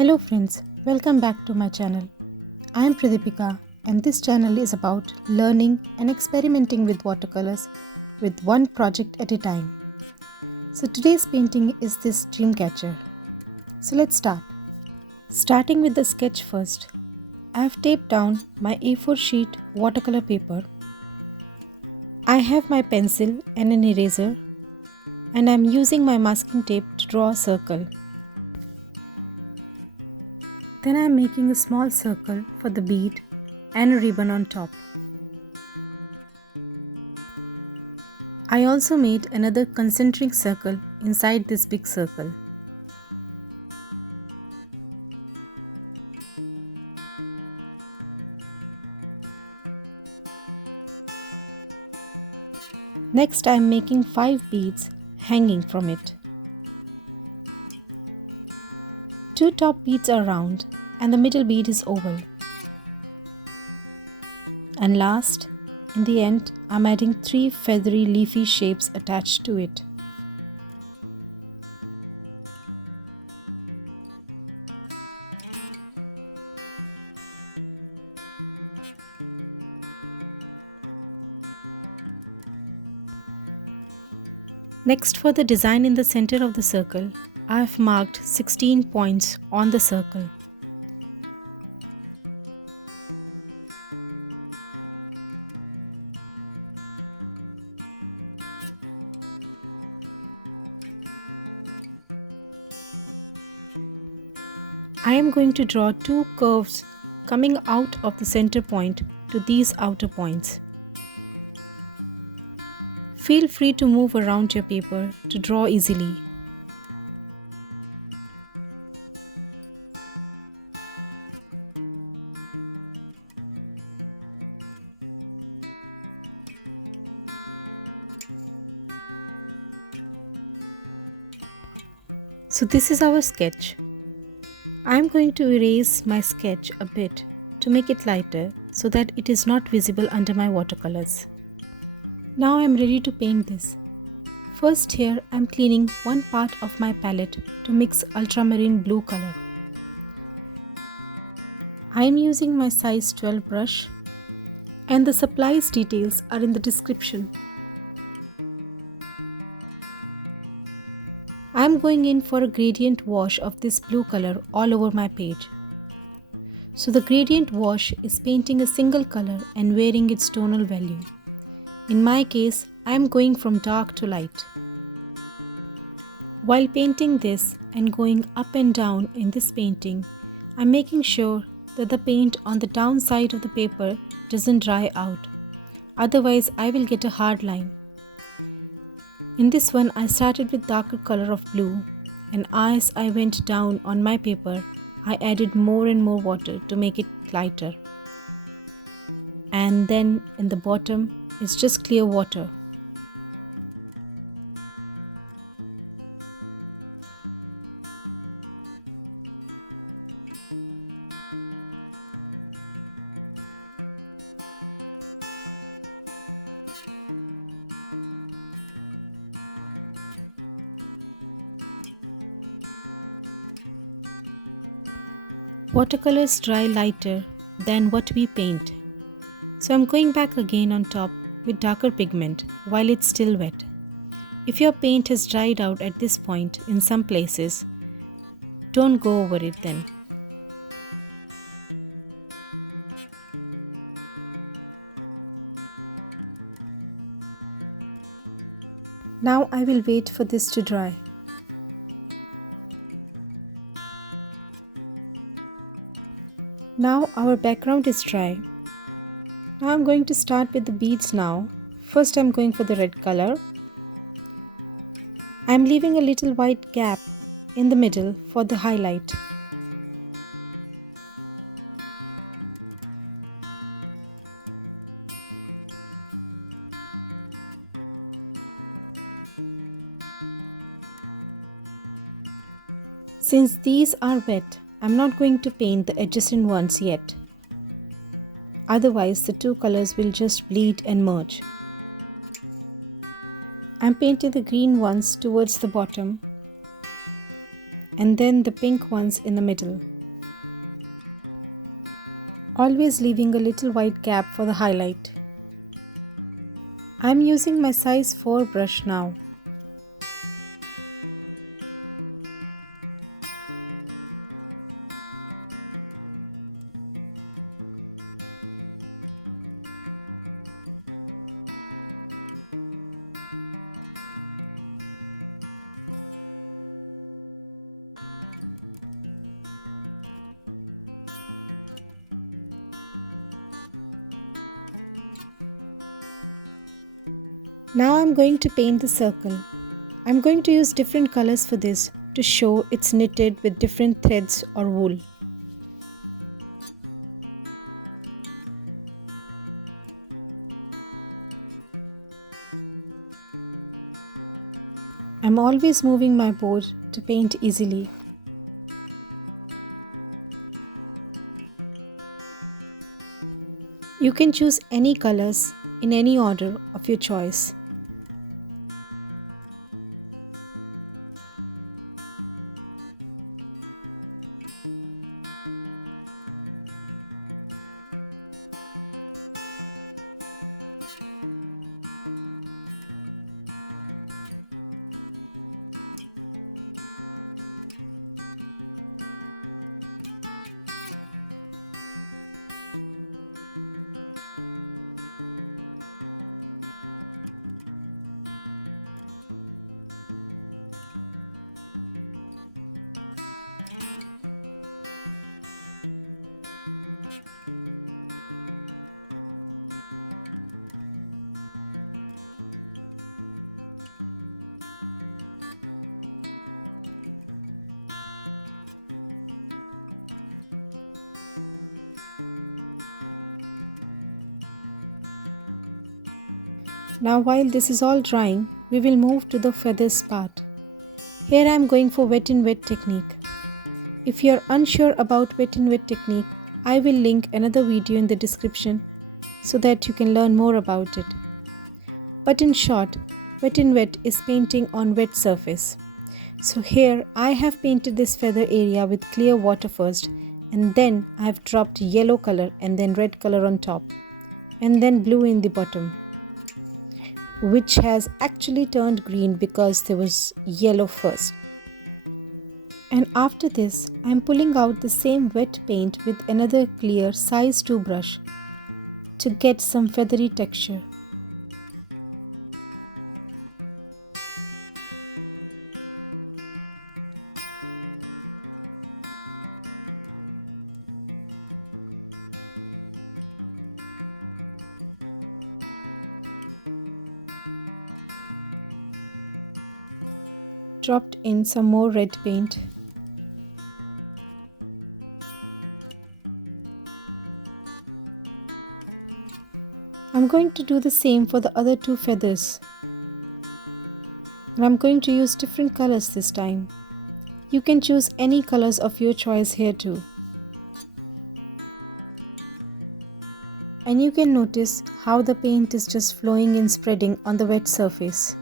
Hello friends, welcome back to my channel. I am Pradipika and this channel is about learning and experimenting with watercolors with one project at a time. So today's painting is this Dreamcatcher. So let's start. Starting with the sketch first, I have taped down my A4 sheet watercolor paper. I have my pencil and an eraser and I am using my masking tape to draw a circle. Then I am making a small circle for the bead and a ribbon on top. I also made another concentric circle inside this big circle. Next I am making 5 beads hanging from it. 2 top beads are round and the middle bead is oval. And last, in the end, I'm adding 3 feathery leafy shapes attached to it. Next, for the design in the center of the circle, I have marked 16 points on the circle. I am going to draw 2 curves coming out of the center point to these outer points. Feel free to move around your paper to draw easily. So this is our sketch. I am going to erase my sketch a bit to make it lighter so that it is not visible under my watercolors. Now I am ready to paint this. First here I am cleaning one part of my palette to mix ultramarine blue color. I am using my size 12 brush and the supplies details are in the description. I am going in for a gradient wash of this blue color all over my page. So the gradient wash is painting a single color and varying its tonal value. In my case, I am going from dark to light. While painting this and going up and down in this painting, I am making sure that the paint on the down side of the paper doesn't dry out. Otherwise, I will get a hard line. In this one, I started with darker color of blue, and as I went down on my paper, I added more and more water to make it lighter. And then in the bottom, it's just clear water. Watercolors dry lighter than what we paint. So I'm going back again on top with darker pigment while it's still wet. If your paint has dried out at this point in some places, don't go over it then. Now I will wait for this to dry. Now our background is dry. Now I'm going to start with the beads now. First I'm going for the red color. I'm leaving a little white gap in the middle for the highlight. Since these are wet, I'm not going to paint the adjacent ones yet. Otherwise, the 2 colors will just bleed and merge. I'm painting the green ones towards the bottom and then the pink ones in the middle. Always leaving a little white gap for the highlight. I'm using my size 4 brush now. Now I'm going to paint the circle. I'm going to use different colors for this to show it's knitted with different threads or wool. I'm always moving my board to paint easily. You can choose any colors in any order of your choice. Now while this is all drying, we will move to the feathers part. Here I am going for wet in wet technique. If you are unsure about wet in wet technique, I will link another video in the description so that you can learn more about it. But in short, wet in wet is painting on wet surface. So here I have painted this feather area with clear water first, and then I have dropped yellow color and then red color on top, and then blue in the bottom, which has actually turned green because there was yellow first. And after this, I am pulling out the same wet paint with another clear size 2 brush to get some feathery texture. Dropped in some more red paint. I'm going to do the same for the other 2 feathers. And I'm going to use different colors this time. You can choose any colors of your choice here too. And you can notice how the paint is just flowing and spreading on the wet surface.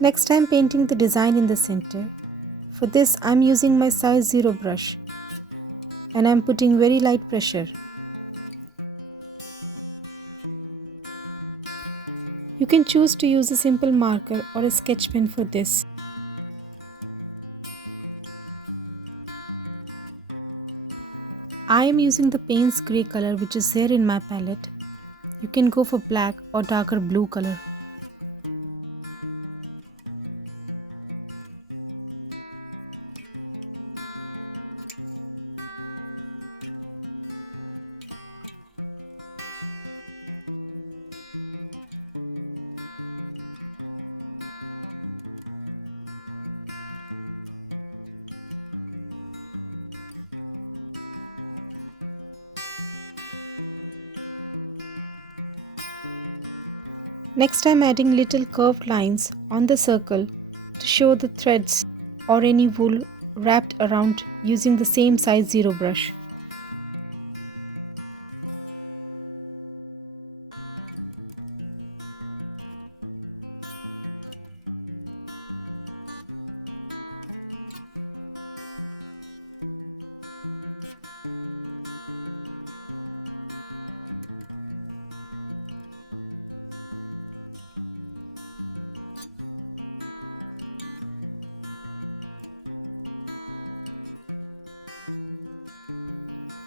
Next, I am painting the design in the center. For this, I am using my size 0 brush and I am putting very light pressure. choose to use a simple marker or a sketch pen for this. I am using the Payne's grey color which is there in my palette. You can go for black or darker blue color. Next, I am adding little curved lines on the circle to show the threads or any wool wrapped around using the same size 0 brush.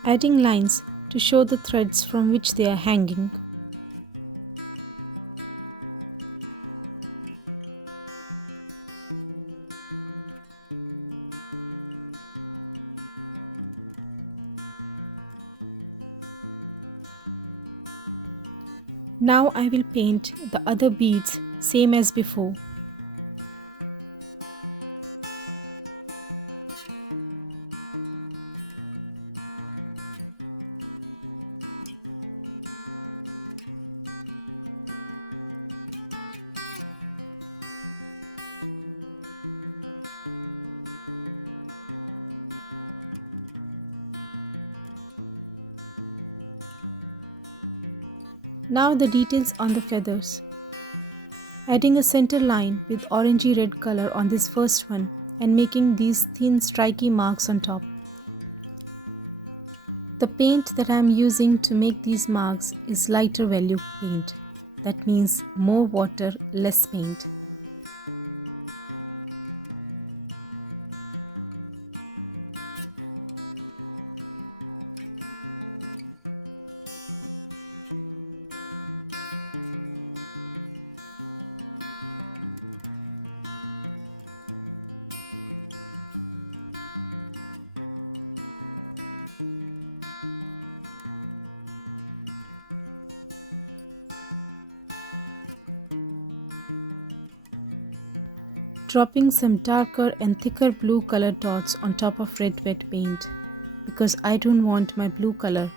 Adding lines to show the threads from which they are hanging. Now I will paint the other beads same as before. Now the details on the feathers. Adding a center line with orangey red color on this first one and making these thin striky marks on top. The paint that I am using to make these marks is lighter value paint. That means more water, less paint. Dropping some darker and thicker blue colored dots on top of red wet paint because I don't want my blue color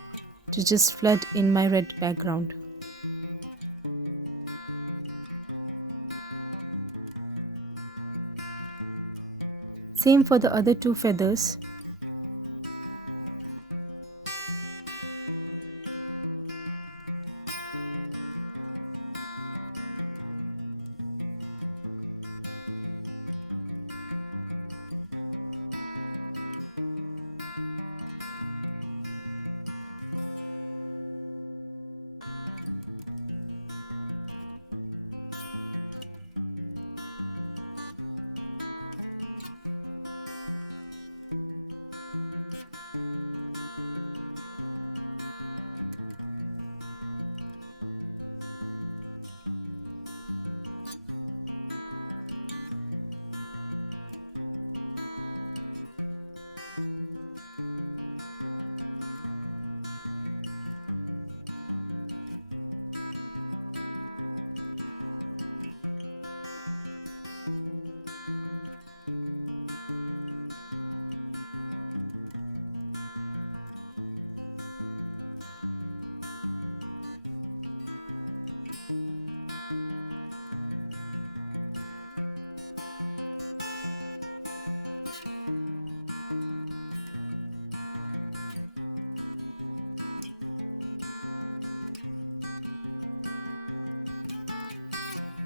to just flood in my red background. Same for the other two feathers.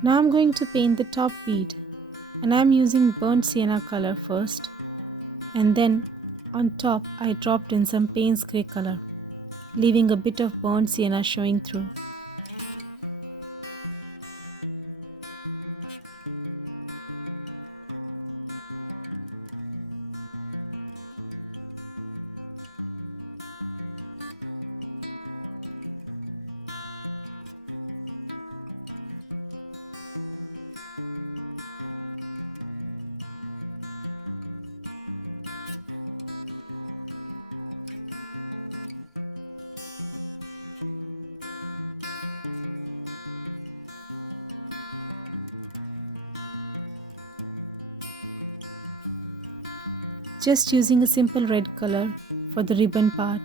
Now I'm going to paint the top bead, and I'm using burnt sienna color first, and then on top I dropped in some Payne's grey color, leaving a bit of burnt sienna showing through. Just using a simple red color for the ribbon part.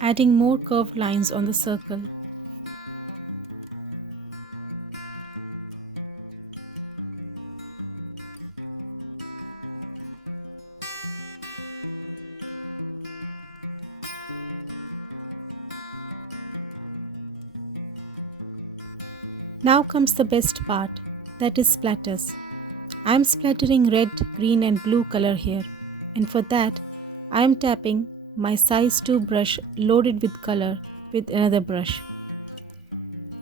Adding more curved lines on the circle. Now comes the best part, that is splatters. I am splattering red, green and blue color here, and for that I am tapping my size 2 brush loaded with color with another brush.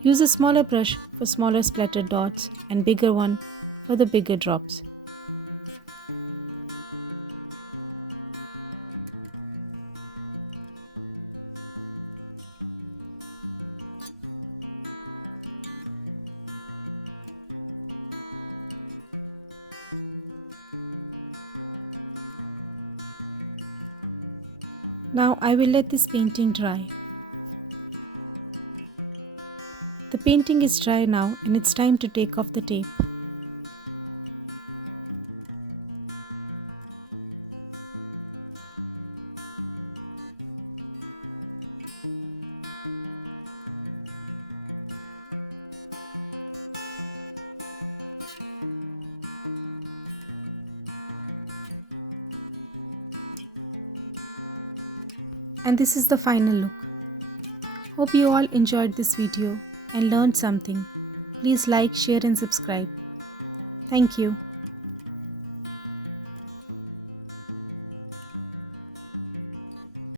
Use a smaller brush for smaller splatter dots and bigger one for the bigger drops. Now I will let this painting dry. The painting is dry now and it's time to take off the tape. And this is the final look. Hope you all enjoyed this video and learned something. Please like, share and subscribe. Thank you.